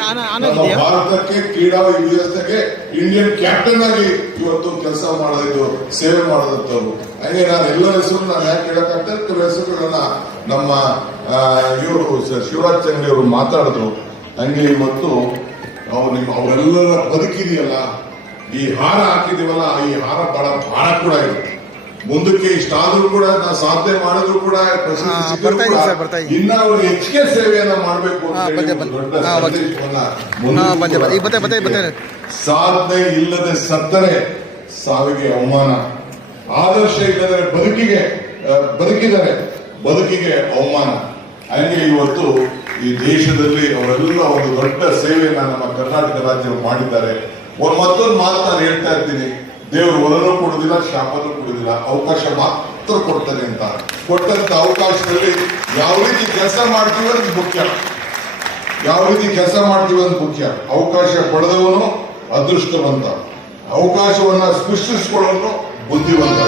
ನಮ್ಮ ಭಾರತಕ್ಕೆ ಕ್ರೀಡಾ ವ್ಯವಸ್ಥೆಗೆ ಇಂಡಿಯನ್ ಕ್ಯಾಪ್ಟನ್ ಆಗಿ ಇವತ್ತು ಕೆಲಸ ಮಾಡೋದು, ಸೇವೆ ಮಾಡೋದಂತವ್ರು. ಹಂಗೆ ನಾನು ಎಲ್ಲರ ಹೆಸರು ನಾನು ಯಾಕೆ ಹೇಳಕ್ಕಾಗ್ತದೆ, ಹೆಸರುಗಳನ್ನ ನಮ್ಮ ಇವರು ಶಿವರಾಜ್ ಚಂದ್ರಿ ಅವರು ಮಾತಾಡಿದ್ರು. ಹಂಗೆ ಇವತ್ತು ಅವರೆಲ್ಲರ ಬದುಕಿದೆಯಲ್ಲ, ಈ ಹಾರ ಹಾಕಿದೀವಲ್ಲ, ಈ ಹಾರ ಬಹಳ ಭಾರ ಕೂಡ ಇದೆ. ಮುಂದಕ್ಕೆ ಇಷ್ಟಾದ್ರೂ ಕೂಡ ನಾವು ಸಾಧನೆ ಮಾಡಿದ್ರು ಕೂಡ ಇನ್ನ ಅವರು ಹೆಚ್ಚಿಗೆ ಸೇವೆಯನ್ನ ಮಾಡಬೇಕು ಸಾಧನೆ ಇಲ್ಲದೆ ಸತ್ತರೆ ಸಾವಿಗೆ ಅವಮಾನ, ಆದರ್ಶ ಇಲ್ಲದೆ ಬದುಕಿಗೆ ಅವಮಾನ. ಹಂಗೆ ಇವತ್ತು ಈ ದೇಶದಲ್ಲಿ ಅವರೆಲ್ಲ ಒಂದು ದೊಡ್ಡ ಸೇವೆಯನ್ನ ನಮ್ಮ ಕರ್ನಾಟಕ ರಾಜ್ಯ ಮಾಡಿದ್ದಾರೆ. ಮತ್ತೊಂದು ಮಾತು ನಾನು ಹೇಳ್ತಾ ಇರ್ತೀನಿ, ದೇವರು ವರನೂ ಕೊಡುದಿಲ್ಲ, ಶಾಪನೂ ಕೊಡುದಿಲ್ಲ, ಅವಕಾಶ ಮಾತ್ರ ಕೊಡ್ತಾನೆ ಅಂತ. ಕೊಟ್ಟಂತ ಅವಕಾಶದಲ್ಲಿ ಯಾವ ರೀತಿ ಕೆಲಸ ಮಾಡ್ತೀವಿ ಅನ್ನೋದು ಮುಖ್ಯ. ಅವಕಾಶ ಪಡೆದವನು ಅದೃಷ್ಟವಂತ, ಅವಕಾಶವನ್ನ ಸೃಷ್ಟಿಸಿಕೊಳ್ಳೋನು ಬುದ್ಧಿವಂತ.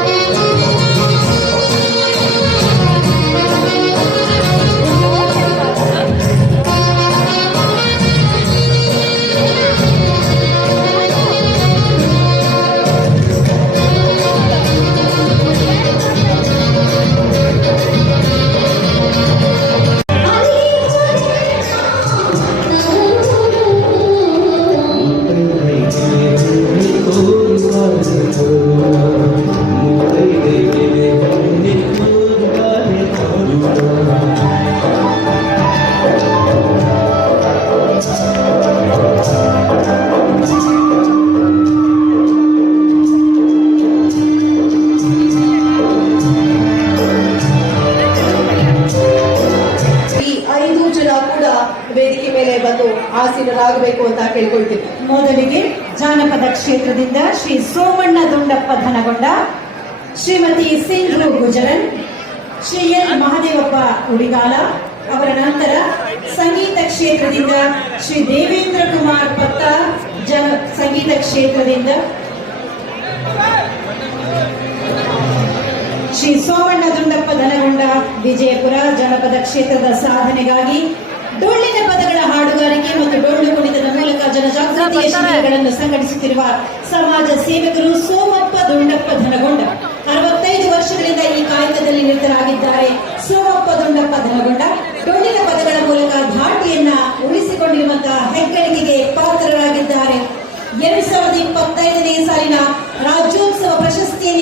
ವೇದಿಕೆ ಮೇಲೆ ಬಂದು ಆಸೀನರಾಗಬೇಕು ಅಂತ ಕೇಳ್ಕೊಳ್ತೀವಿ. ಮೊದಲಿಗೆ ಜಾನಪದ ಕ್ಷೇತ್ರದಿಂದ ಶ್ರೀ ಸೋಮಣ್ಣ ದುಂಡಪ್ಪ ಧನಗೊಂಡ, ಶ್ರೀಮತಿ ಸಿಂಧು ಗುಜರನ್, ಶ್ರೀ ಎಲ್ ಮಹದೇವಪ್ಪ ಉಡಿಗಾಲ ಅವರ ನಂತರ ಸಂಗೀತ ಕ್ಷೇತ್ರದಿಂದ ಶ್ರೀ ದೇವೇಂದ್ರ ಕುಮಾರ್ ಪತ್ತ, ಸಂಗೀತ ಕ್ಷೇತ್ರದಿಂದ ಶ್ರೀ ಸೋಮಣ್ಣ ದುಂಡಪ್ಪ ಧನಗೊಂಡ, ವಿಜಯಪುರ ಜನಪದ ಕ್ಷೇತ್ರದ ಸಾಧನೆಗಾಗಿ ಡೊಳ್ಳಿನ ಪದಗಳ ಹಾಡುಗಾರಿಕೆ ಮತ್ತು ಡೊಳ್ಳು ಕುಣಿತದ ಮೂಲಕ ಜನಜಾಗೃತಿಯ ಶಿಬಿರಗಳನ್ನು ಸಂಘಟಿಸುತ್ತಿರುವ ಸಮಾಜ ಸೇವಕರು ಸೋಮಪ್ಪ ದುಂಡಪ್ಪ ಧನಗೊಂಡ 65 ವರ್ಷಗಳಿಂದ ಈ ಕಾಯಕದಲ್ಲಿ ನಿರತರಾಗಿದ್ದಾರೆ. ಸೋಮಪ್ಪ ದುಂಡಪ್ಪ ಧನಗೊಂಡ ಡೊಳ್ಳಿನ ಪದಗಳ ಮೂಲಕ ಧಾಟಿಯನ್ನ ಉಳಿಸಿಕೊಂಡಿರುವಂತಹ ಹೆಗ್ಗಳಿಕೆಗೆ ಪಾತ್ರರಾಗಿದ್ದಾರೆ. 2025ನೇ ಸಾಲಿನ